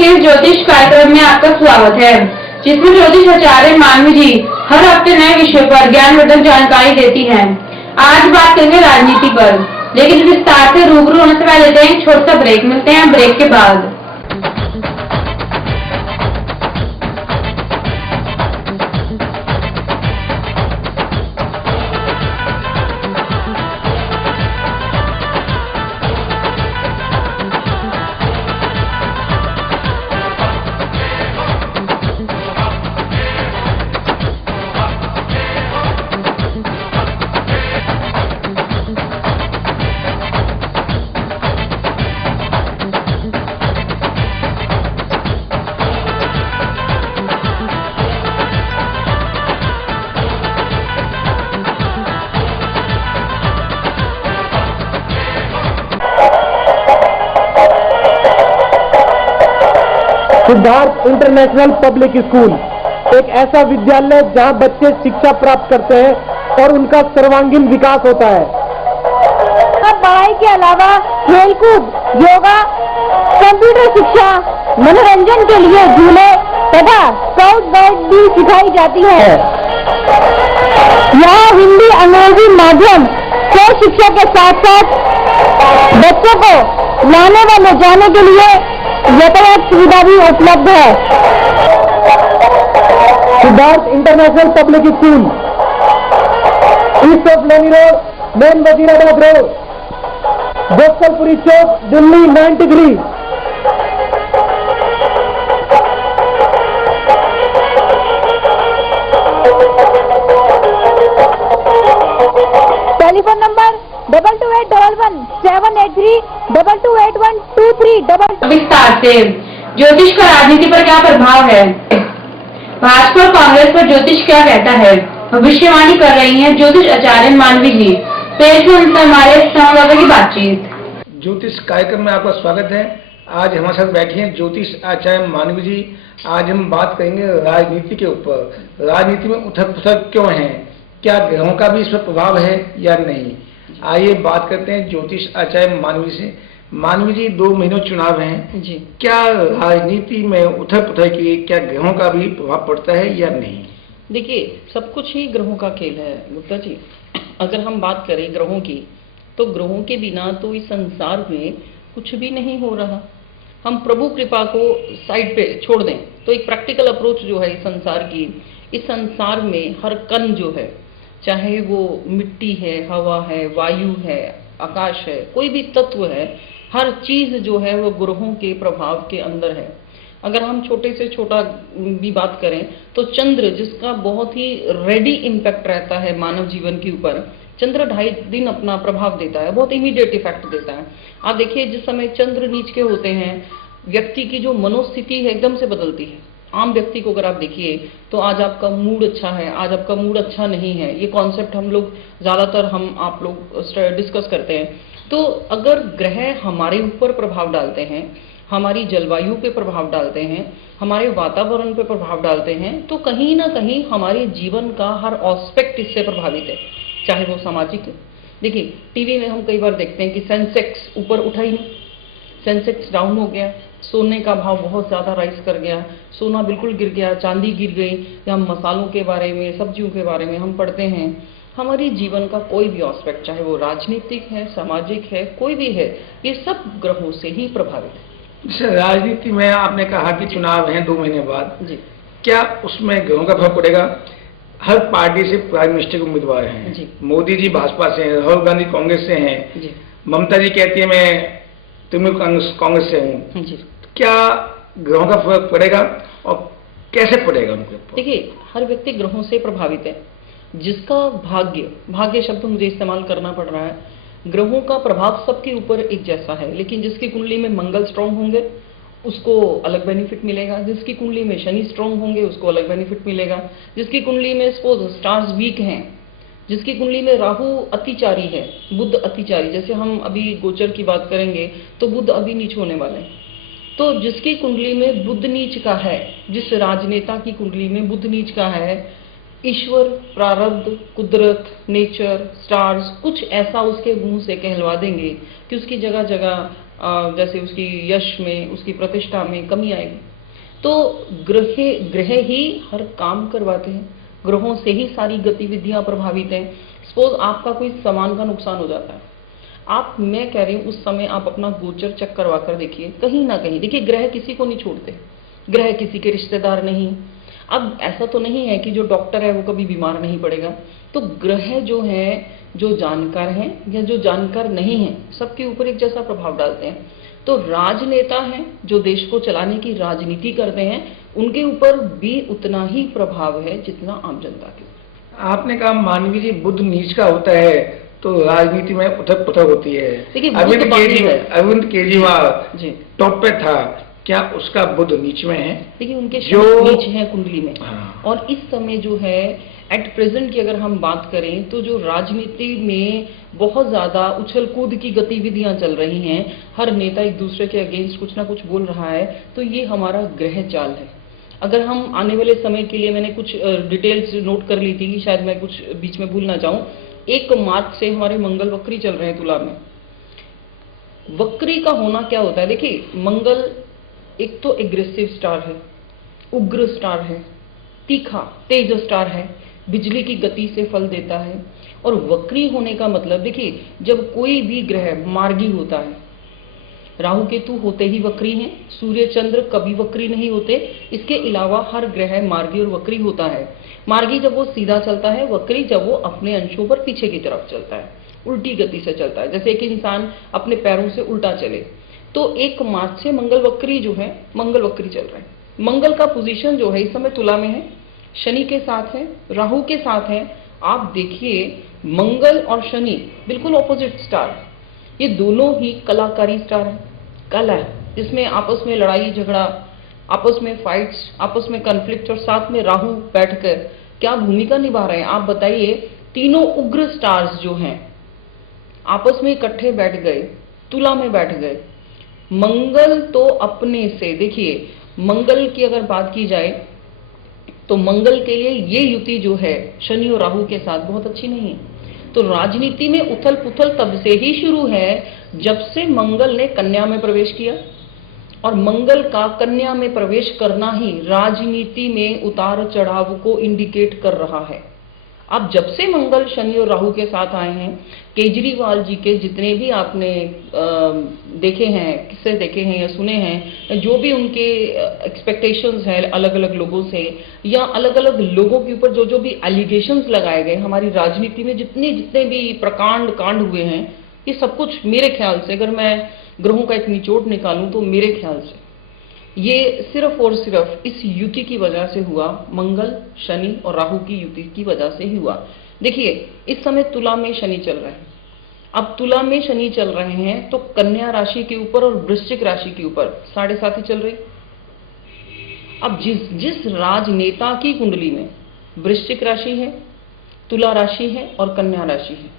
के ज्योतिष कार्यक्रम में आपका स्वागत है, जिसमें ज्योतिष आचार्य मानवी जी हर हफ्ते नए विषय पर ज्ञानवर्धक जानकारी देती हैं। आज बात करेंगे राजनीति पर, लेकिन विस्तार से रूबरू होने से पहले लेते हैं एक छोटा सा ब्रेक। मिलते हैं ब्रेक के बाद। सिद्धार्थ इंटरनेशनल पब्लिक स्कूल एक ऐसा विद्यालय जहां बच्चे शिक्षा प्राप्त करते हैं और उनका सर्वांगीण विकास होता है। पढ़ाई के अलावा खेलकूद, योगा, कंप्यूटर शिक्षा, मनोरंजन के लिए झूले तथा स्काउट गाइड भी सिखाई जाती है। यहाँ हिंदी, अंग्रेजी माध्यम से शिक्षा के साथ साथ बच्चों को लाने व ले जाने के लिए यातायात सुविधा भी उपलब्ध है। Siddharth international public school, east of Loni road, main Wazirabad road, Gopalpuri Chowk, Delhi 93। Telephone number 22811783228123। विस्तार से ज्योतिष का राजनीति पर क्या प्रभाव है? भाजपा और कांग्रेस पर ज्योतिष क्या कहता है? भविष्यवाणी कर रही हैं ज्योतिष आचार्य मानवी जी। पेश में हमारे संवाददाता की बातचीत। ज्योतिष कार्यक्रम में आपका स्वागत है। आज हमारे साथ बैठी हैं ज्योतिष आचार्य मानवी जी। आज हम बात करेंगे राजनीति के ऊपर। राजनीति में उथल पुथल क्यों है, क्या ग्रहों का भी इस पर प्रभाव है या नहीं? आइए बात करते हैं ज्योतिष आचार्य मानवी से। मानवी जी, 2 महीनों चुनाव हैं जी, क्या राजनीति में उथल पुथल की क्या ग्रहों का भी प्रभाव पड़ता है या नहीं? देखिए, सब कुछ ही ग्रहों का खेल है गुप्ता जी। अगर हम बात करें ग्रहों की, तो ग्रहों के बिना तो इस संसार में कुछ भी नहीं हो रहा। हम प्रभु कृपा को साइड पे छोड़ दें तो एक प्रैक्टिकल अप्रोच जो है इस संसार की, इस संसार में हर कण जो है, चाहे वो मिट्टी है, हवा है, वायु है, आकाश है, कोई भी तत्व है, हर चीज जो है वो ग्रहों के प्रभाव के अंदर है। अगर हम छोटे से छोटा भी बात करें तो चंद्र, जिसका बहुत ही रेडी इम्पैक्ट रहता है मानव जीवन के ऊपर, चंद्र 2.5 दिन अपना प्रभाव देता है, बहुत इमीडिएट इफेक्ट देता है। आप देखिए, जिस समय चंद्र नीच के होते हैं, व्यक्ति की जो मनोस्थिति है एकदम से बदलती है। आम व्यक्ति को अगर आप देखिए तो आज आपका मूड अच्छा है, आज आपका मूड अच्छा नहीं है, ये कॉन्सेप्ट हम लोग ज्यादातर आप लोग डिस्कस करते हैं। तो अगर ग्रह हमारे ऊपर प्रभाव डालते हैं, हमारी जलवायु पे प्रभाव डालते हैं, हमारे वातावरण पे प्रभाव डालते हैं, तो कहीं ना कहीं हमारे जीवन का हर एस्पेक्ट इससे प्रभावित है, चाहे वो सामाजिक है। देखिए, टीवी में हम कई बार देखते हैं कि सेंसेक्स ऊपर उठा ही नहीं, सेंसेक्स डाउन हो गया, सोने का भाव बहुत ज्यादा राइज कर गया, सोना बिल्कुल गिर गया, चांदी गिर गई, या मसालों के बारे में, सब्जियों के बारे में हम पढ़ते हैं। हमारी जीवन का कोई भी एस्पेक्ट, चाहे वो राजनीतिक है, सामाजिक है, कोई भी है, ये सब ग्रहों से ही प्रभावित है। राजनीति में आपने कहा कि चुनाव है 2 महीने बाद जी, क्या उसमें ग्रहों का प्रभाव पड़ेगा? हर पार्टी से प्राइम मिनिस्टर के उम्मीदवार हैं जी। मोदी जी भाजपा से हैं, राहुल गांधी कांग्रेस से हैं जी, ममता जी कहती है मैं तृणमूल कांग्रेस से हूँ। क्या ग्रहों का फर्क पड़ेगा और कैसे पड़ेगा उनके ऊपर? देखिए, हर व्यक्ति ग्रहों से प्रभावित है। जिसका भाग्य शब्द मुझे इस्तेमाल करना पड़ रहा है, ग्रहों का प्रभाव सबके ऊपर एक जैसा है, लेकिन जिसकी कुंडली में मंगल स्ट्रांग होंगे उसको अलग बेनिफिट मिलेगा, जिसकी कुंडली में शनि स्ट्रांग होंगे उसको अलग बेनिफिट मिलेगा, जिसकी कुंडली में सपोज स्टार्स वीक हैं, जिसकी कुंडली में राहु अतिचारी है, बुध अतिचारी, जैसे हम अभी गोचर की बात करेंगे तो बुध अभी नीच होने वाले हैं, तो जिसकी कुंडली में बुध नीच का है, जिस राजनेता की कुंडली में बुध नीच का है, ईश्वर, प्रारब्ध, कुदरत, नेचर, स्टार्स कुछ ऐसा उसके मुंह से कहलवा देंगे कि उसकी जगह जगह जैसे उसकी यश में, उसकी प्रतिष्ठा में कमी आएगी। तो ग्रह ही हर काम करवाते हैं, ग्रहों से ही सारी गतिविधियां प्रभावित हैं। सपोज आपका कोई सामान का नुकसान हो जाता है, मैं कह रही हूँ उस समय आप अपना गोचर चेक करवा कर देखिए, कहीं ना कहीं देखिए ग्रह किसी को नहीं छोड़ते, ग्रह किसी के रिश्तेदार नहीं। अब ऐसा तो नहीं है कि जो डॉक्टर है वो कभी बीमार नहीं पड़ेगा। तो ग्रह जो है, जो जानकार हैं या जो जानकार नहीं है, सबके ऊपर एक जैसा प्रभाव डालते हैं। तो राजनेता हैं जो देश को चलाने की राजनीति करते हैं, उनके ऊपर भी उतना ही प्रभाव है जितना आम जनता के ऊपर। आपने कहा मानवीय जी बुध नीच का होता है तो राजनीति में उथक पुथक होती है। देखिए अरविंद केजरीवाल जी टॉप पे था, क्या उसका बुध नीच में है? देखिए उनके जो नीच है कुंडली में। हाँ। और इस समय जो है एट प्रेजेंट की अगर हम बात करें तो जो राजनीति में बहुत ज्यादा उछल कूद की गतिविधियां चल रही हैं, हर नेता एक दूसरे के अगेंस्ट कुछ ना कुछ बोल रहा है, तो ये हमारा ग्रह चाल है। अगर हम आने वाले समय के लिए, मैंने कुछ डिटेल्स नोट कर ली थी, शायद मैं कुछ बीच में भूल ना जाऊं। 1 मार्च से हमारे मंगल वक्री चल रहे हैं तुला में। वक्री का होना क्या होता है? देखिए मंगल एक तो एग्रेसिव स्टार है, उग्र स्टार है, तीखा तेज स्टार है, बिजली की गति से फल देता है। और वक्री होने का मतलब, देखिए जब कोई भी ग्रह मार्गी होता है, राहु केतु होते ही वक्री हैं, सूर्य चंद्र कभी वक्री नहीं होते। इसके अलावा हर ग्रह मार्गी और वक्री होता है। मार्गी जब वो सीधा चलता है, वक्री जब वो अपने अंशों पर पीछे की तरफ चलता है, उल्टी गति से चलता है, जैसे एक इंसान अपने पैरों से उल्टा चले। तो 1 मार्च से मंगल वक्री जो है, मंगल वक्री चल रहा है। मंगल का पोजीशन जो है इस समय तुला में है, शनि के साथ है, राहु के साथ है। आप देखिए मंगल और शनि बिल्कुल ऑपोजिट स्टार, ये दोनों ही कलाकारी स्टार है, कला है, जिसमें आपस में लड़ाई झगड़ा, आपस में फाइट्स, आपस में कॉन्फ्लिक्ट, और साथ में राहु बैठकर क्या भूमिका निभा रहे हैं आप बताइए। तीनों उग्र स्टार्स जो हैं आपस में इकट्ठे बैठ गए, तुला में बैठ गए। मंगल तो अपने से, देखिए मंगल की अगर बात की जाए तो मंगल के लिए ये युति जो है शनि और राहु के साथ बहुत अच्छी नहीं है। तो राजनीति में उथल पुथल तब से ही शुरू है जब से मंगल ने कन्या में प्रवेश किया, और मंगल का कन्या में प्रवेश करना ही राजनीति में उतार चढ़ाव को इंडिकेट कर रहा है। अब जब से मंगल शनि और राहु के साथ आए हैं, केजरीवाल जी के जितने भी आपने देखे हैं, किस्से देखे हैं या सुने हैं, जो भी उनके एक्सपेक्टेशंस हैं अलग अलग लोगों से, या अलग अलग लोगों के ऊपर जो भी एलिगेशंस लगाए गए, हमारी राजनीति में जितने भी कांड हुए हैं, ये सब कुछ मेरे ख्याल से, अगर मैं ग्रहों का एक निचोड़ निकालूं तो मेरे ख्याल से ये सिर्फ और सिर्फ इस युति की वजह से हुआ, मंगल शनि और राहु की युति की वजह से ही हुआ। देखिए इस समय तुला में शनि चल रहे हैं। अब तुला में शनि चल रहे हैं तो कन्या राशि के ऊपर और वृश्चिक राशि के ऊपर 7.5 चल रही। अब जिस राजनेता की कुंडली में वृश्चिक राशि है, तुला राशि है और कन्या राशि है,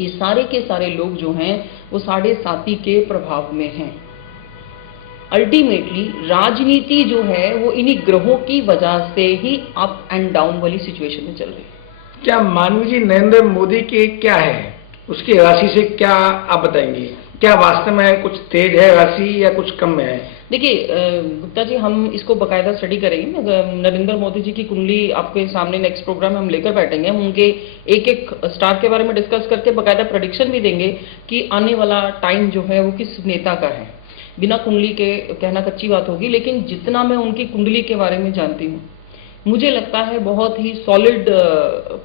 ये सारे के सारे लोग जो हैं वो 7.5 के प्रभाव में हैं। अल्टीमेटली राजनीति जो है वो इन्हीं ग्रहों की वजह से ही अप एंड डाउन वाली सिचुएशन में चल रही है। क्या माननीय जी नरेंद्र मोदी के क्या है, उसकी राशि से क्या आप बताएंगे? क्या वास्तव में कुछ तेज है राशि या कुछ कम है? देखिए गुप्ता जी, हम इसको बकायदा स्टडी करेंगे। नरेंद्र मोदी जी की कुंडली आपके सामने नेक्स्ट प्रोग्राम में हम लेकर बैठेंगे। हम उनके एक एक स्टार के बारे में डिस्कस करके बकायदा प्रेडिक्शन भी देंगे कि आने वाला टाइम जो है वो किस नेता का है। बिना कुंडली के कहना कच्ची बात होगी, लेकिन जितना मैं उनकी कुंडली के बारे में जानती हूँ, मुझे लगता है बहुत ही सॉलिड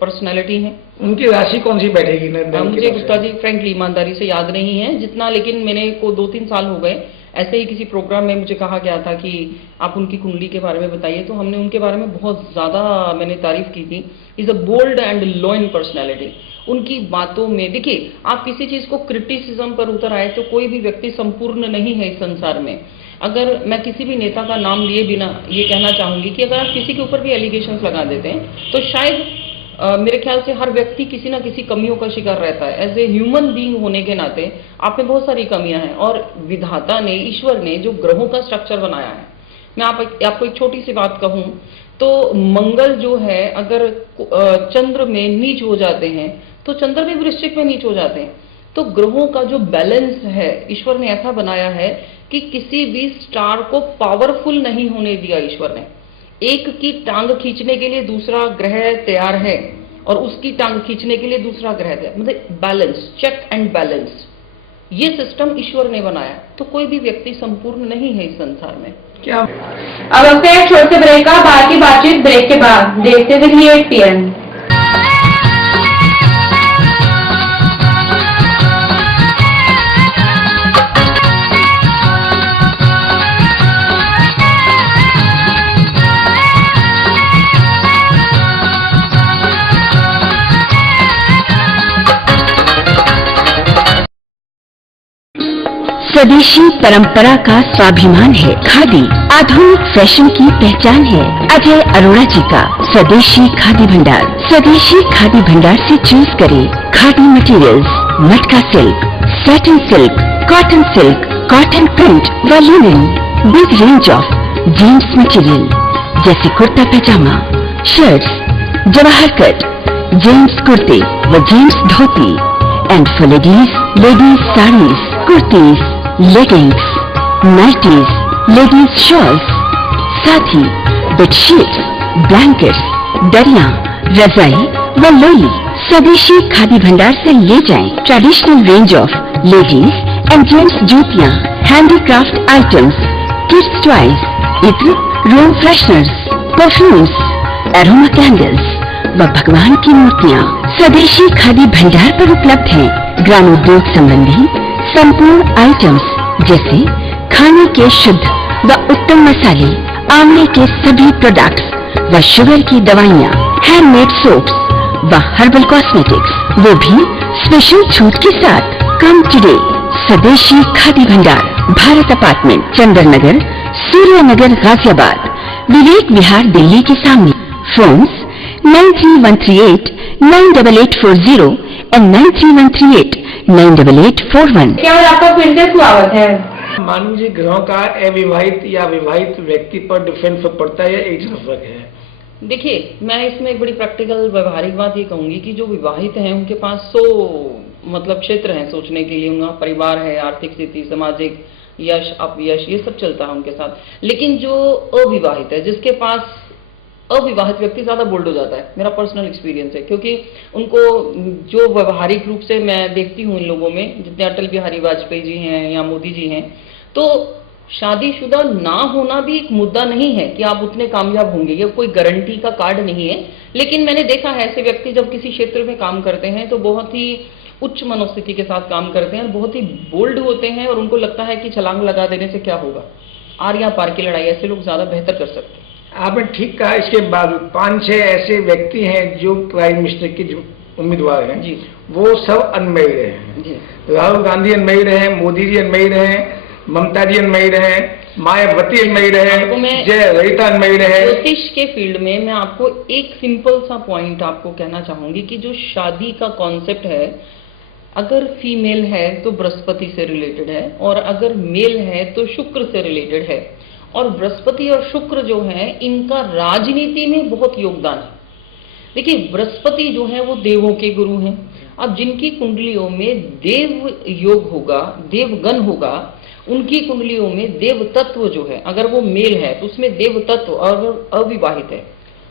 पर्सनैलिटी है। उनकी राशि कौन सी बैठेगी? मुझे गुप्ता जी फ्रेंकली ईमानदारी से याद नहीं है जितना, लेकिन मैंने को 2-3 साल हो गए ऐसे ही किसी प्रोग्राम में मुझे कहा गया था कि आप उनकी कुंडली के बारे में बताइए, तो हमने उनके बारे में बहुत ज्यादा मैंने तारीफ की थी। Is a bold and loyal personality. उनकी बातों में देखिए, आप किसी चीज को क्रिटिसिज्म पर उतर आए तो कोई भी व्यक्ति संपूर्ण नहीं है इस संसार में। अगर मैं किसी भी नेता का नाम लिए बिना ये कहना चाहूंगी कि अगर आप किसी के ऊपर भी एलिगेशंस लगा देते हैं तो शायद मेरे ख्याल से हर व्यक्ति किसी ना किसी कमियों का शिकार रहता है। एज ए ह्यूमन बीइंग होने के नाते आप में बहुत सारी कमियां हैं, और विधाता ने, ईश्वर ने जो ग्रहों का स्ट्रक्चर बनाया है, मैं आपको एक छोटी सी बात कहूं तो मंगल जो है अगर चंद्र में नीच हो जाते हैं तो चंद्र भी वृश्चिक में नीच हो जाते हैं। तो ग्रहों का जो बैलेंस है ईश्वर ने ऐसा बनाया है कि किसी भी स्टार को पावरफुल नहीं होने दिया ईश्वर ने। एक की टांग खींचने के लिए दूसरा ग्रह तैयार है और उसकी टांग खींचने के लिए दूसरा ग्रह तैयार, मतलब बैलेंस, चेक एंड बैलेंस, ये सिस्टम ईश्वर ने बनाया। तो कोई भी व्यक्ति संपूर्ण नहीं है इस संसार में। क्या अब वक्त है एक छोटे ब्रेक का, बाकी बातचीत ब्रेक के बाद। देखते रहिए 8 PM। स्वदेशी परंपरा का स्वाभिमान है खादी, आधुनिक फैशन की पहचान है अजय अरोड़ा जी का स्वदेशी खादी भंडार। स्वदेशी खादी भंडार से चूज करें khadi materials, matka silk, satin silk, cotton print व linen. Big range of gents material जैसे kurta pyjama, shirts, Jawahar cut, gents कुर्ते व gents dhoti, and for ladies saris, kurtis, leggings, nighties, ladies shawls, साथ ही बेडशीट्स, ब्लैंकेट्स, दरिया, रजाई व लोई। स्वदेशी खादी भंडार से ले जाएं traditional range of ladies and gents जूतियां, हैंडीक्राफ्ट आइटम्स, किड्स टॉयज, इत्र, room fresheners, perfumes, aroma candles व भगवान की मूर्तियां स्वदेशी खादी भंडार पर उपलब्ध हैं। ग्रामोद्योग संबंधी संपूर्ण आइटम्स जैसे खाने के शुद्ध व उत्तम मसाले, आंवले के सभी प्रोडक्ट्स व शुगर की दवाइयाँ, हैंडमेड सोप्स व हर्बल कॉस्मेटिक्स, वो भी स्पेशल छूट के साथ। कम टुडे स्वदेशी खादी भंडार, भारत अपार्टमेंट, चंदन नगर, सूर्य नगर, गाजियाबाद, विवेक विहार, दिल्ली के सामने। Phones 93138 98840 and 93138 98841। केवल आपका फिर से स्वागत है। मानव जी, ग्रहों का अविवाहित या विवाहित व्यक्ति पर डिफरेंट फर्क पड़ता है या एक जैसा फर्क है? देखिए, मैं इसमें एक बड़ी प्रैक्टिकल व्यवहारिक बात ये कहूंगी कि जो विवाहित हैं उनके पास 100 मतलब क्षेत्र हैं सोचने के लिए। उनका परिवार है, आर्थिक स्थिति, सामाजिक यश, अपयश, ये सब चलता है उनके साथ। लेकिन जो अविवाहित है, जिसके पास अविवाहित व्यक्ति ज्यादा बोल्ड हो जाता है, मेरा पर्सनल एक्सपीरियंस है। क्योंकि उनको जो व्यवहारिक रूप से मैं देखती हूँ इन लोगों में, जितने अटल बिहारी वाजपेयी जी हैं या मोदी जी हैं, तो शादीशुदा ना होना भी एक मुद्दा नहीं है कि आप उतने कामयाब होंगे, ये कोई गारंटी का कार्ड नहीं है। लेकिन मैंने देखा है ऐसे व्यक्ति जब किसी क्षेत्र में काम करते हैं तो बहुत ही उच्च मनोस्थिति के साथ काम करते हैं और बहुत ही बोल्ड होते हैं और उनको लगता है कि छलांग लगा देने से क्या होगा, आर या पार की लड़ाई, ऐसे लोग ज्यादा बेहतर कर सकते हैं। आपने ठीक कहा। इसके बाद 5-6 ऐसे व्यक्ति हैं जो प्राइम मिनिस्टर के जो उम्मीदवार हैं जी, वो सब अनमेरिड हैं जी। राहुल गांधी अनमेरिड हैं, मोदी जी अनमेरिड हैं, ममता जी अनमेरिड हैं, मायावती अनमेरिड आपको है, मैं जय ललिता अनमेरिड है। ज्योतिष के फील्ड में मैं आपको एक सिंपल सा पॉइंट आपको कहना चाहूंगी कि जो शादी का कॉन्सेप्ट है, अगर फीमेल है तो बृहस्पति से रिलेटेड है और अगर मेल है तो शुक्र से रिलेटेड है। और बृहस्पति और शुक्र जो है इनका राजनीति में बहुत योगदान है। देखिए, बृहस्पति जो है वो देवों के गुरु हैं। अब जिनकी कुंडलियों में देव योग होगा, देवगण होगा, उनकी कुंडलियों में देव तत्व जो है, अगर वो मेल है तो उसमें देव तत्व, और अविवाहित है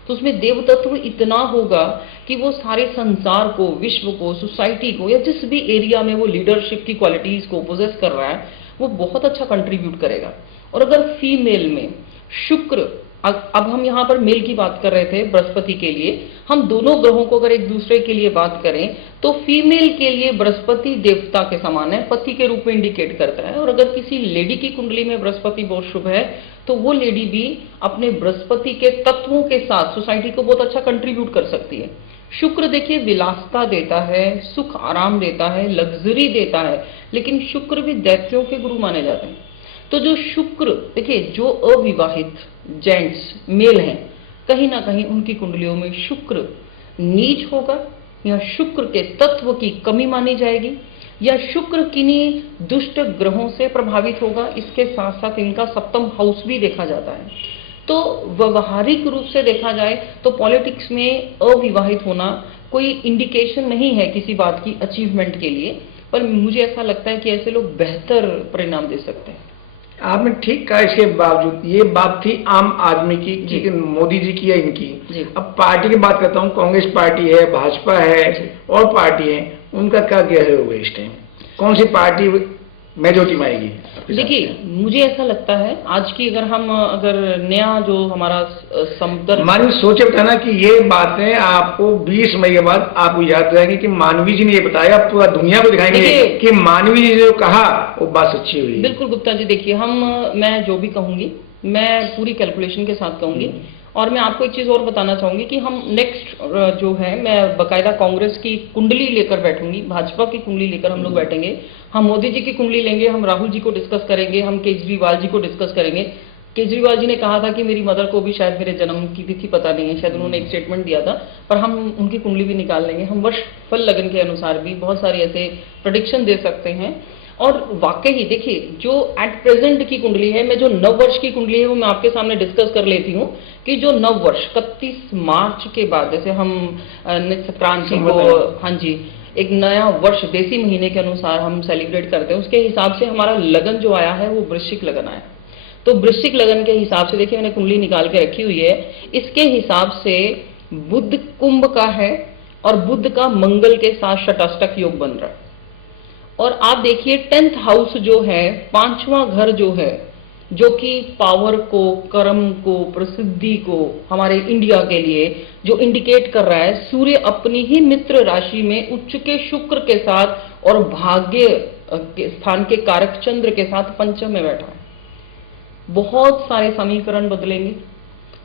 तो उसमें देव तत्व इतना होगा कि वो सारे संसार को, विश्व को, सोसाइटी को, या जिस भी एरिया में वो लीडरशिप की क्वालिटीज को पोजेस कर रहा है वो बहुत अच्छा कंट्रीब्यूट करेगा। और अगर फीमेल में शुक्र, अब हम यहाँ पर मेल की बात कर रहे थे बृहस्पति के लिए, हम दोनों ग्रहों को अगर एक दूसरे के लिए बात करें तो फीमेल के लिए बृहस्पति देवता के समान है, पति के रूप में इंडिकेट करता है। और अगर किसी लेडी की कुंडली में बृहस्पति बहुत शुभ है तो वो लेडी भी अपने बृहस्पति के तत्वों के साथ सोसाइटी को बहुत अच्छा कंट्रीब्यूट कर सकती है। शुक्र देखिए विलासता देता है, सुख आराम देता है, लग्जरी देता है, लेकिन शुक्र भी दैत्यों के गुरु माने जाते हैं। तो जो शुक्र, देखिए जो अविवाहित जेंट्स मेल हैं, कहीं ना कहीं उनकी कुंडलियों में शुक्र नीच होगा या शुक्र के तत्व की कमी मानी जाएगी या शुक्र किन्हीं दुष्ट ग्रहों से प्रभावित होगा। इसके साथ साथ इनका सप्तम हाउस भी देखा जाता है। तो व्यवहारिक रूप से देखा जाए तो पॉलिटिक्स में अविवाहित होना कोई इंडिकेशन नहीं है किसी बात की अचीवमेंट के लिए। पर मुझे ऐसा लगता है कि ऐसे लोग बेहतर परिणाम दे सकते हैं। आपने ठीक कहा। इसके बावजूद ये बात थी आम आदमी की, जी। कि मोदी जी की या इनकी। जी। अब पार्टी की बात करता हूँ, कांग्रेस पार्टी है, भाजपा है और पार्टी है, उनका क्या गहरे होगा इस टाइम? कौन सी पार्टी मेजोरिटी में आएगी? देखिए, मुझे ऐसा लगता है आज की अगर नया जो हमारा समदर्भ, मानवी सोचे बताना कि ये बातें आपको 20 मई के बाद आपको याद रहेगी कि मानवी जी ने ये बताया, पूरा दुनिया को दिखाएंगे देखिए, कि मानवी जी ने जो कहा वो बात सच्ची हुई। बिल्कुल गुप्ता जी, देखिए मैं जो भी कहूंगी मैं पूरी कैलकुलेशन के साथ कहूंगी। और मैं आपको एक चीज और बताना चाहूंगी कि हम नेक्स्ट जो है, मैं बकायदा कांग्रेस की कुंडली लेकर बैठूंगी, भाजपा की कुंडली लेकर हम लोग बैठेंगे, हम मोदी जी की कुंडली लेंगे, हम राहुल जी को डिस्कस करेंगे, हम केजरीवाल जी को डिस्कस करेंगे। केजरीवाल जी ने कहा था कि मेरी मदर को भी शायद मेरे जन्म की तिथि पता नहीं है, शायद उन्होंने एक स्टेटमेंट दिया था, पर हम उनकी कुंडली भी निकाल लेंगे। हम वर्ष फल लगन के अनुसार भी बहुत सारे ऐसे प्रेडिक्शन दे सकते हैं। और वाकई ही देखिए, जो एट प्रेजेंट की कुंडली है, मैं जो नव वर्ष की कुंडली है वो मैं आपके सामने डिस्कस कर लेती हूँ कि जो नव वर्ष 31 मार्च के बाद, जैसे हम संक्रांति को, हाँ जी, एक नया वर्ष देसी महीने के अनुसार हम सेलिब्रेट करते हैं, उसके हिसाब से हमारा लगन जो आया है वो वृश्चिक लगन आया। तो वृश्चिक लगन के हिसाब से देखिए, मैंने कुंडली निकाल के रखी हुई है, इसके हिसाब से बुध कुंभ का है और बुध का मंगल के साथ षटाष्टक योग बन रहा है। और आप देखिए 10th हाउस जो है, 5वां घर जो है, जो कि पावर को, कर्म को, प्रसिद्धि को, हमारे इंडिया के लिए जो इंडिकेट कर रहा है, सूर्य अपनी ही मित्र राशि में उच्च के शुक्र के साथ और भाग्य के स्थान के कारक चंद्र के साथ पंचम में बैठा है। बहुत सारे समीकरण बदलेंगे,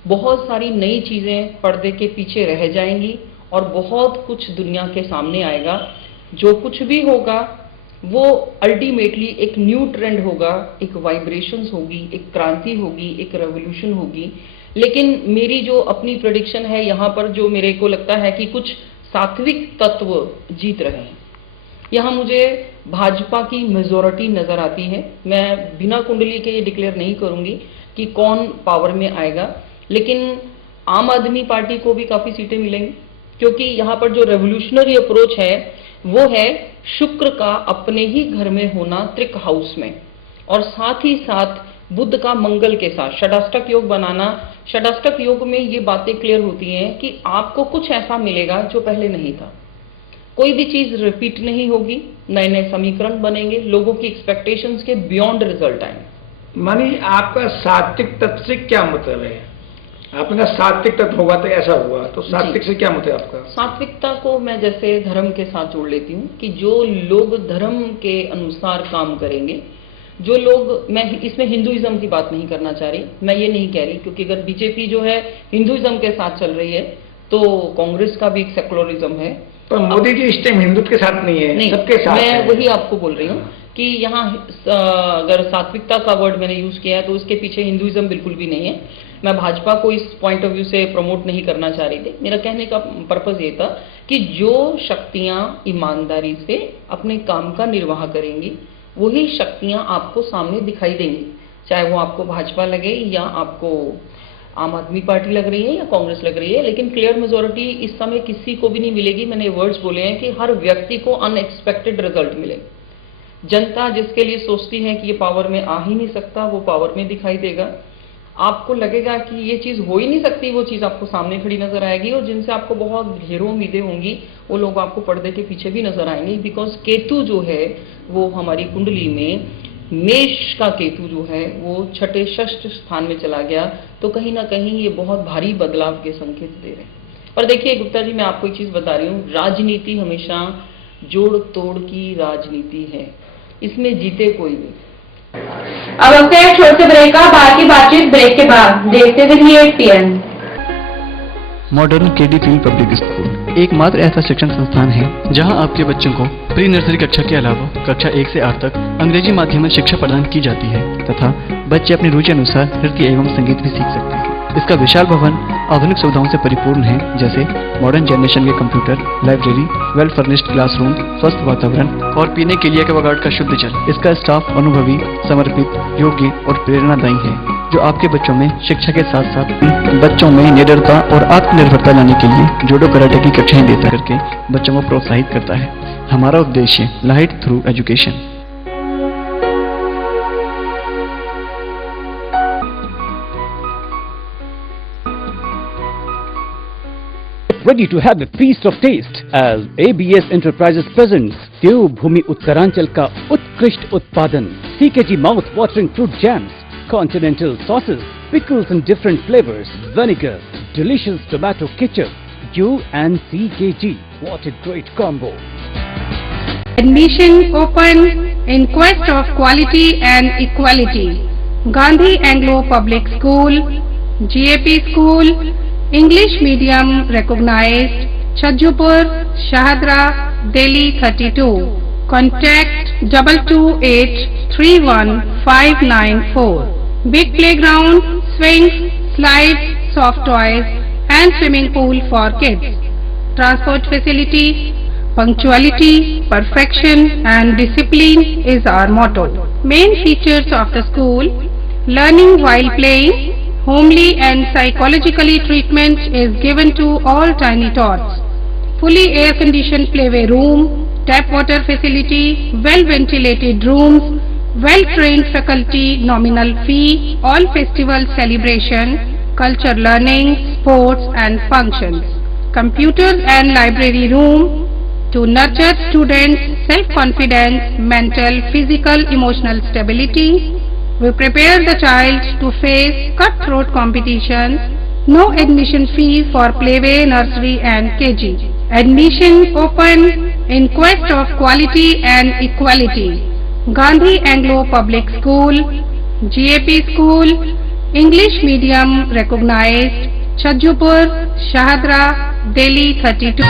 बहुत सारी नई चीजें पर्दे के पीछे रह जाएंगी और बहुत कुछ दुनिया के सामने आएगा। जो कुछ भी होगा वो अल्टीमेटली एक न्यू ट्रेंड होगा, एक वाइब्रेशंस होगी, एक क्रांति होगी, एक रेवोल्यूशन होगी। लेकिन मेरी जो अपनी प्रेडिक्शन है यहाँ पर, जो मेरे को लगता है कि कुछ सात्विक तत्व जीत रहे हैं। यहाँ मुझे भाजपा की मेजॉरिटी नजर आती है। मैं बिना कुंडली के ये डिक्लेयर नहीं करूंगी कि कौन पावर में आएगा, लेकिन आम आदमी पार्टी को भी काफी सीटें मिलेंगी, क्योंकि यहाँ पर जो रेवोल्यूशनरी अप्रोच है वो है शुक्र का अपने ही घर में होना त्रिक हाउस में, और साथ ही साथ बुध का मंगल के साथ षडाष्टक योग बनाना। षडाष्टक योग में ये बातें क्लियर होती हैं कि आपको कुछ ऐसा मिलेगा जो पहले नहीं था, कोई भी चीज रिपीट नहीं होगी, नए नए समीकरण बनेंगे, लोगों की एक्सपेक्टेशंस के बियॉन्ड रिजल्ट आएंगे। मानी आपका सात्विक तत्व से क्या मतलब है? आपने कहा सात्विक तत्व होगा तो ऐसा हुआ, तो सात्विक से क्या मतलब है आपका? सात्विकता को मैं जैसे धर्म के साथ जोड़ लेती हूँ कि जो लोग धर्म के अनुसार काम करेंगे, जो लोग, मैं इसमें हिंदुइज्म की बात नहीं करना चाह रही, मैं ये नहीं कह रही, क्योंकि अगर बीजेपी जो है हिंदुइज्म के साथ चल रही है तो कांग्रेस का भी एक सेकुलरिज्म है। पर मोदी जी इस टाइम हिंदुत्व के साथ नहीं है, सबके साथ मैं है। वही आपको बोल रही हूँ कि यहाँ अगर सात्विकता का वर्ड मैंने यूज किया है तो उसके पीछे हिंदुइज्म बिल्कुल भी नहीं है। मैं भाजपा को इस पॉइंट ऑफ व्यू से प्रमोट नहीं करना चाह रही थी। मेरा कहने का पर्पज ये था कि जो शक्तियां ईमानदारी से अपने काम का निर्वाह करेंगी वही शक्तियां आपको सामने दिखाई देंगी, चाहे वो आपको भाजपा लगे या आपको आम आदमी पार्टी लग रही है या कांग्रेस लग रही है। लेकिन क्लियर मेजोरिटी इस समय किसी को भी नहीं मिलेगी। मैंने वर्ड्स बोले हैं कि हर व्यक्ति को अनएक्सपेक्टेड रिजल्ट मिले। जनता जिसके लिए सोचती है कि ये पावर में आ ही नहीं सकता, वो पावर में दिखाई देगा। आपको लगेगा कि ये चीज हो ही नहीं सकती, वो चीज आपको सामने खड़ी नजर आएगी। और जिनसे आपको बहुत ढेरों उम्मीदें होंगी वो लोग आपको पर्दे के पीछे भी नजर आएंगे, बिकॉज केतु जो है वो हमारी कुंडली में, मेष का केतु जो है वो 6ठे षष्ठ स्थान में चला गया, तो कहीं ना कहीं ये बहुत भारी बदलाव के संकेत दे रहे हैं। पर देखिए गुप्ता जी, मैं आपको एक चीज बता रही हूँ, राजनीति हमेशा जोड़ तोड़ की राजनीति है, इसमें जीते कोई नहीं। अब आपका एक छोटे ब्रेक का, बाकी बातचीत ब्रेक के बाद। देखते रहिए 8 PM। Modern KD field public school एकमात्र ऐसा शिक्षण संस्थान है जहां आपके बच्चों को प्री नर्सरी कक्षा के अलावा कक्षा 1 से 8 तक अंग्रेजी माध्यम में शिक्षा प्रदान की जाती है तथा बच्चे अपनी रुचि अनुसार नृत्य एवं संगीत भी सीख सकते हैं। इसका विशाल भवन आधुनिक सुविधाओं से परिपूर्ण है, जैसे मॉडर्न जनरेशन के computer, library, well furnished classroom, स्वस्थ वातावरण और पीने के लिए एक्वागार्ड का शुद्ध जल। इसका स्टाफ अनुभवी, समर्पित, योग्य और प्रेरणादायी है। जो आपके बच्चों में शिक्षा के साथ साथ बच्चों में निडरता और आत्मनिर्भरता लाने के लिए जूडो कराटे की कक्षाएं देता करके बच्चों को प्रोत्साहित करता है। हमारा उद्देश्य light through education. Ready to have a feast of taste as ABS Enterprises presents देवभूमि उत्तरांचल का उत्कृष्ट उत्पादन CKG mouth watering fruit jams, continental sauces, pickles in different flavors, vinegar, delicious tomato ketchup, you and CKG. What a great combo. Admission open in quest of quality and equality. Gandhi Anglo Public School, GAP School, English medium recognized, Chhajjupur, Shahadra, Delhi 32. Contact 22831 Big playground, swings, slides, soft toys and swimming pool for kids. Transport facility, punctuality, perfection and discipline is our motto. Main features of the school: learning while playing, homely and psychologically treatment is given to all tiny tots. Fully air-conditioned playway room, tap water facility, well-ventilated rooms, well-trained faculty, nominal fee, all festival celebration, culture learning, sports and functions. Computers and library room to nurture students' self-confidence, mental, physical, emotional stability. We prepare the child to face cutthroat competitions. No admission fee for playway, nursery and KG. Admission open in quest of quality and equality. Gandhi Anglo Public School, GAP School, English medium recognized, Chhajjupur, Shahadra, Delhi 32.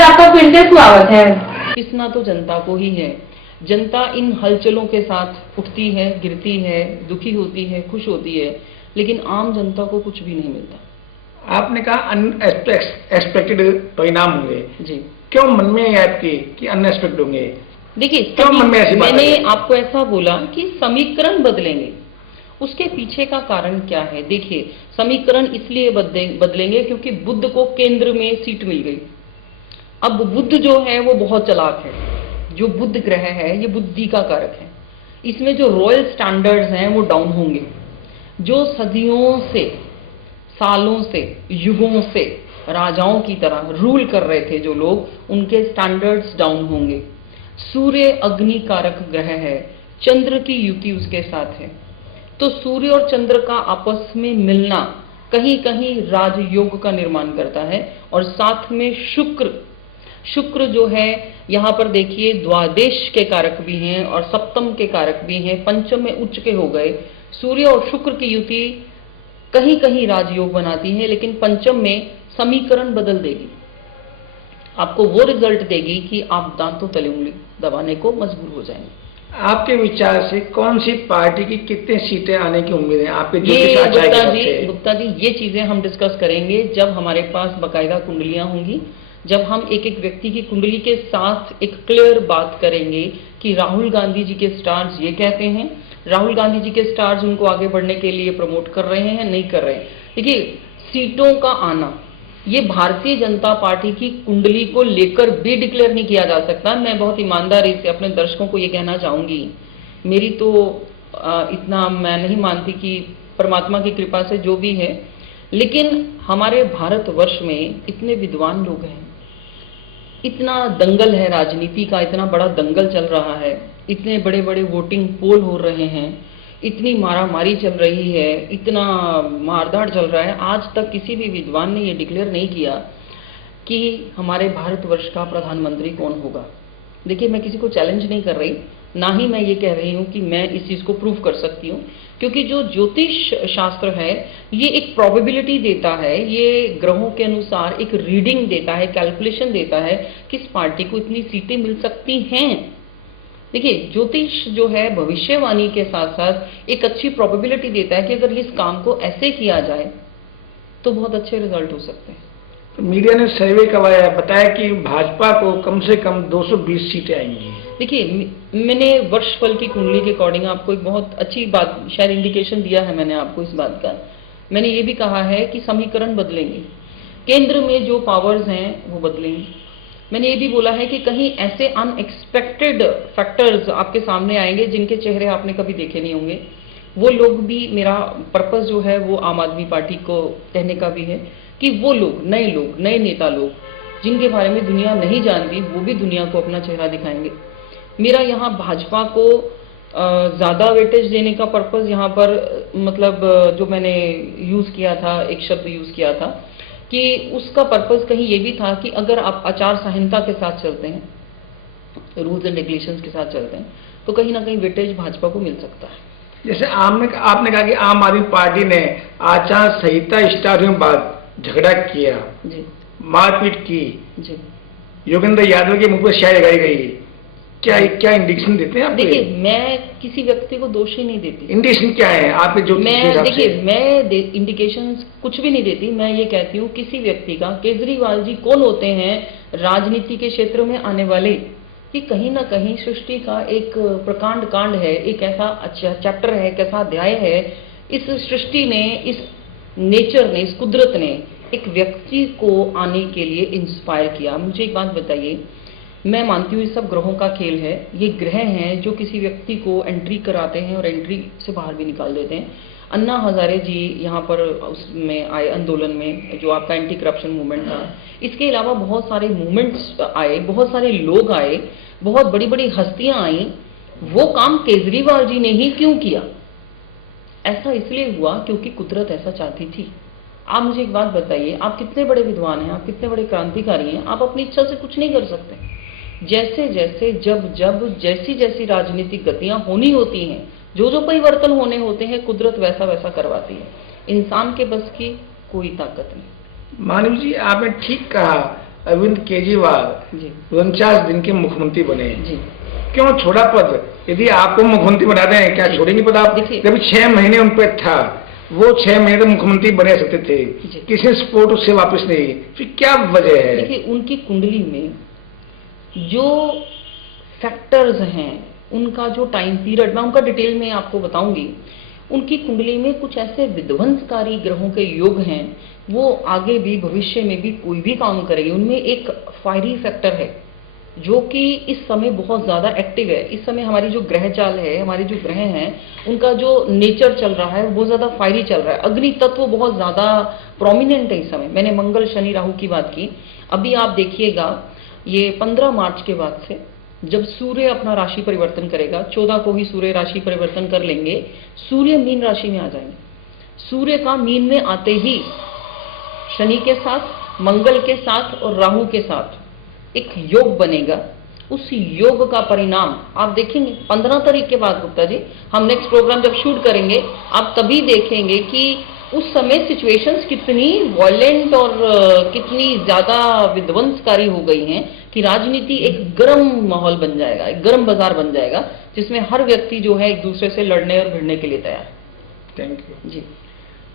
आपका फिर से स्वागत है। पिसना तो जनता को ही है। जनता इन हलचलों के साथ उठती है, गिरती है, दुखी होती है, खुश होती है, लेकिन आम जनता को कुछ भी नहीं मिलता। आपने कहा अनएक्सपेक्टेड परिणाम होंगे जी, क्यों मन में है आपके कि अनएक्सपेक्टेड होंगे? देखिए, क्यों मन में ऐसी बात मैंने है? आपको ऐसा बोला कि समीकरण बदलेंगे, उसके पीछे का कारण क्या है? देखिए, समीकरण इसलिए बदलेंगे क्योंकि बुद्ध को केंद्र में सीट मिल गई। अब बुद्ध जो है वो बहुत चालाक है। जो बुद्ध ग्रह है ये बुद्धि का कारक है। इसमें जो रॉयल स्टैंडर्ड्स हैं वो डाउन होंगे। जो सदियों से, सालों से, युगों से राजाओं की तरह रूल कर रहे थे जो लोग, उनके स्टैंडर्ड्स डाउन होंगे। सूर्य अग्नि कारक ग्रह है, चंद्र की युति उसके साथ है, तो सूर्य और चंद्र का आपस में मिलना कहीं कहीं राजयोग का निर्माण करता है। और साथ में शुक्र जो है, यहाँ पर देखिए द्वादश के कारक भी हैं और सप्तम के कारक भी हैं, पंचम में उच्च के हो गए। सूर्य और शुक्र की युति कहीं कहीं राजयोग बनाती है, लेकिन पंचम में समीकरण बदल देगी, आपको वो रिजल्ट देगी कि आप दांतों तले उंगली दबाने को मजबूर हो जाएंगे। आपके विचार से कौन सी पार्टी की कितने सीटें आने की उम्मीद है आपके? गुप्ता जी, ये चीजें हम डिस्कस करेंगे जब हमारे पास बकायदा कुंडलियां होंगी, जब हम एक एक व्यक्ति की कुंडली के साथ एक क्लियर बात करेंगे कि राहुल गांधी जी के स्टार्स ये कहते हैं, राहुल गांधी जी के स्टार्स उनको आगे बढ़ने के लिए प्रमोट कर रहे हैं, नहीं कर रहे हैं। देखिए, सीटों का आना ये भारतीय जनता पार्टी की कुंडली को लेकर भी डिक्लेयर नहीं किया जा सकता। मैं बहुत ईमानदारी से अपने दर्शकों को ये कहना चाहूंगी, मेरी तो इतना मैं नहीं मानती कि परमात्मा की कृपा से जो भी है, लेकिन हमारे भारतवर्ष में इतने विद्वान लोग हैं, इतना दंगल है राजनीति का, इतना बड़ा दंगल चल रहा है, इतने बड़े बड़े वोटिंग पोल हो रहे हैं, इतनी मारामारी चल रही है, इतना मारधाड़ चल रहा है। आज तक किसी भी विद्वान ने ये डिक्लेयर नहीं किया कि हमारे भारतवर्ष का प्रधानमंत्री कौन होगा। देखिए, मैं किसी को चैलेंज नहीं कर रही, ना ही मैं ये कह रही हूँ कि मैं इस चीज को प्रूव कर सकती हूँ, क्योंकि जो ज्योतिष शास्त्र है ये एक प्रोबेबिलिटी देता है, ये ग्रहों के अनुसार एक रीडिंग देता है, कैलकुलेशन देता है किस पार्टी को इतनी सीटें मिल सकती हैं। देखिए, ज्योतिष जो है भविष्यवाणी के साथ साथ एक अच्छी प्रोबेबिलिटी देता है कि अगर इस काम को ऐसे किया जाए तो बहुत अच्छे रिजल्ट हो सकते हैं। तो मीडिया ने सर्वे करवाया, बताया कि भाजपा को कम से कम 220 सीटें आएंगी। देखिए, मैंने वर्षफल की कुंडली के अकॉर्डिंग आपको एक बहुत अच्छी बात, शायद इंडिकेशन दिया है मैंने आपको इस बात का। मैंने ये भी कहा है कि समीकरण बदलेंगे, केंद्र में जो पावर्स हैं वो बदलेंगी। मैंने ये भी बोला है कि कहीं ऐसे अनएक्सपेक्टेड फैक्टर्स आपके सामने आएंगे जिनके चेहरे आपने कभी देखे नहीं होंगे। वो लोग भी, मेरा पर्पस जो है वो आम आदमी पार्टी को कहने का भी है कि वो लोग, नए नेता लोग जिनके बारे में दुनिया नहीं जानती, वो भी दुनिया को अपना चेहरा दिखाएंगे। मेरा यहाँ भाजपा को ज्यादा वेटेज देने का पर्पस यहाँ पर, मतलब जो मैंने यूज किया था, एक शब्द यूज किया था कि उसका पर्पस कहीं ये भी था कि अगर आप आचार संहिता के साथ चलते हैं, रूल्स एंड रेगुलेशंस के साथ चलते हैं, तो कहीं ना कहीं वेटेज भाजपा को मिल सकता है। जैसे आपने कहा कि आम आदमी पार्टी ने आचार संहिता स्टार्ट होने के बाद झगड़ा किया जी, मारपीट की जी, योगेंद्र यादव के मुंह पर शायरी लगाई गई, क्या इंडिकेशन देते हैं आप? देखिए, मैं किसी व्यक्ति को दोष ही नहीं देती। इंडिकेशन क्या है आपके जो? मैं इंडिकेशन कुछ भी नहीं देती। मैं ये कहती हूँ किसी व्यक्ति का, केजरीवाल जी कौन होते हैं राजनीति के क्षेत्र में आने वाले, कि कहीं ना कहीं सृष्टि का एक प्रकांड कांड है, एक ऐसा अच्छा चैप्टर है, एक ऐसा अध्याय है। इस सृष्टि ने, इस नेचर ने, इस कुदरत ने एक व्यक्ति को आने के लिए इंस्पायर किया। मुझे एक बात बताइए, मैं मानती हूँ ये सब ग्रहों का खेल है। ये ग्रह हैं जो किसी व्यक्ति को एंट्री कराते हैं और एंट्री से बाहर भी निकाल देते हैं। अन्ना हजारे जी यहाँ पर उसमें आए आंदोलन में, जो आपका एंटी करप्शन मूवमेंट था। इसके अलावा बहुत सारे मूवमेंट्स आए, बहुत सारे लोग आए, बहुत बड़ी बड़ी हस्तियां आई। वो काम केजरीवाल जी ने ही क्यों किया? ऐसा इसलिए हुआ क्योंकि कुदरत ऐसा चाहती थी। आप मुझे एक बात बताइए, आप कितने बड़े विद्वान हैं, आप कितने बड़े क्रांतिकारी हैं, आप अपनी इच्छा से कुछ नहीं कर सकते। जैसे जैसे जब जैसी जैसी राजनीतिक गतियां होनी होती हैं, जो परिवर्तन होने होते हैं, कुदरत वैसा वैसा करवाती है। इंसान के बस की कोई ताकत नहीं। मानव जी, आपने ठीक कहा, अरविंद केजरीवाल 49 दिन के मुख्यमंत्री बने जी। क्यों छोड़ा पद? यदि आपको मुख्यमंत्री बना दें, क्या छोड़ेंगे पद आप? जब 6 महीने उन पर था, वो 6 महीने तक मुख्यमंत्री बने सकते थे, किसी सपोर्ट उससे वापस नहीं, फिर क्या वजह है? देखिए, उनकी कुंडली में जो फैक्टर्स हैं, उनका जो टाइम पीरियड, मैं उनका डिटेल में आपको बताऊंगी। उनकी कुंडली में कुछ ऐसे विध्वंसकारी ग्रहों के योग हैं, वो आगे भी भविष्य में भी कोई भी काम करेंगे। उनमें एक फायरी फैक्टर है जो कि इस समय बहुत ज्यादा एक्टिव है। इस समय हमारी जो ग्रह चाल है, हमारे जो ग्रह हैं, उनका जो नेचर चल रहा है वो ज्यादा फायरी चल रहा है। अग्नि तत्व बहुत ज्यादा प्रोमिनेंट है इस समय। मैंने मंगल शनि राहु की बात की। अभी आप देखिएगा, ये 15 मार्च के बाद से जब सूर्य अपना राशि परिवर्तन करेगा, 14 को ही सूर्य राशि परिवर्तन कर लेंगे, सूर्य मीन राशि में आ जाएंगे। सूर्य का मीन में आते ही शनि के साथ, मंगल के साथ और राहु के साथ एक योग बनेगा। उस योग का परिणाम आप देखेंगे 15 तारीख के बाद। गुप्ता जी, हम नेक्स्ट प्रोग्राम जब शूट करेंगे, आप तभी देखेंगे कि उस समय सिचुएशंस कितनी वायलेंट और कितनी ज्यादा विध्वंसकारी हो गई हैं कि राजनीति एक गर्म माहौल बन जाएगा, एक गर्म बाजार बन जाएगा, जिसमें हर व्यक्ति जो है एक दूसरे से लड़ने और भिड़ने के लिए तैयार है। थैंक यू जी।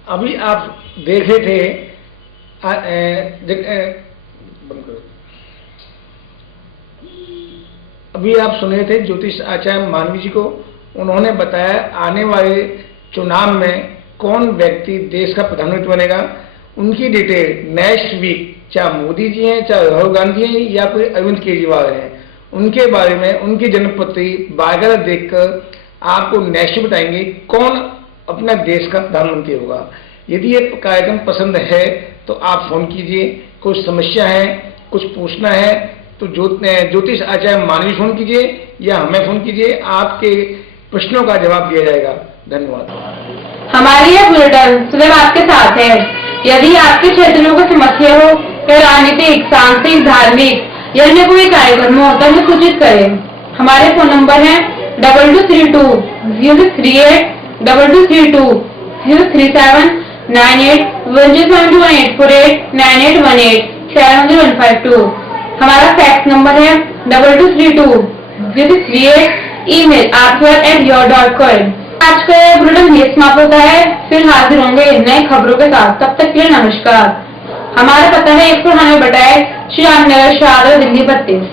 अभी आप देख रहे थे, अभी आप सुन रहे थे ज्योतिष आचार्य मानवी जी को। उन्होंने बताया आने वाले चुनाव में कौन व्यक्ति देश का प्रधानमंत्री बनेगा। उनकी डिटेल नेक्स्ट वीक, चाहे मोदी जी हैं, चाहे राहुल गांधी हैं, या कोई अरविंद केजरीवाल हैं, उनके बारे में, उनकी जन्मपत्री बायोग्राफी देखकर आपको नेक्स्ट बताएंगे कौन अपना देश का प्रधानमंत्री होगा। यदि ये कार्यक्रम पसंद है तो आप फोन कीजिए। कुछ समस्या है, कुछ पूछना है तो ज्योतिष आचार्य मानवी फोन कीजिए या हमें फोन कीजिए, आपके प्रश्नों का जवाब दिया जाएगा। धन्यवाद। हमारी यह बुलेटिन स्वयं आपके साथ है। यदि आपके क्षेत्र में कोई समस्या हो, तो राजनीतिक, सांस्कृतिक, धार्मिक या अन्य कोई कार्यक्रम हो तो हमें सूचित करें। हमारे फोन नंबर है 2232 038 2232 037 98 107218 48 9818 70152। हमारा फैक्स नंबर है 2232 Visit email@your.coin। आज का बुलेटिन ये समाप्त होता है। फिर हाजिर होंगे नए खबरों के साथ। तब तक के लिए नमस्कार। हमारा पता है 198 श्री राम नगर, शाहदरा, दिल्ली 32।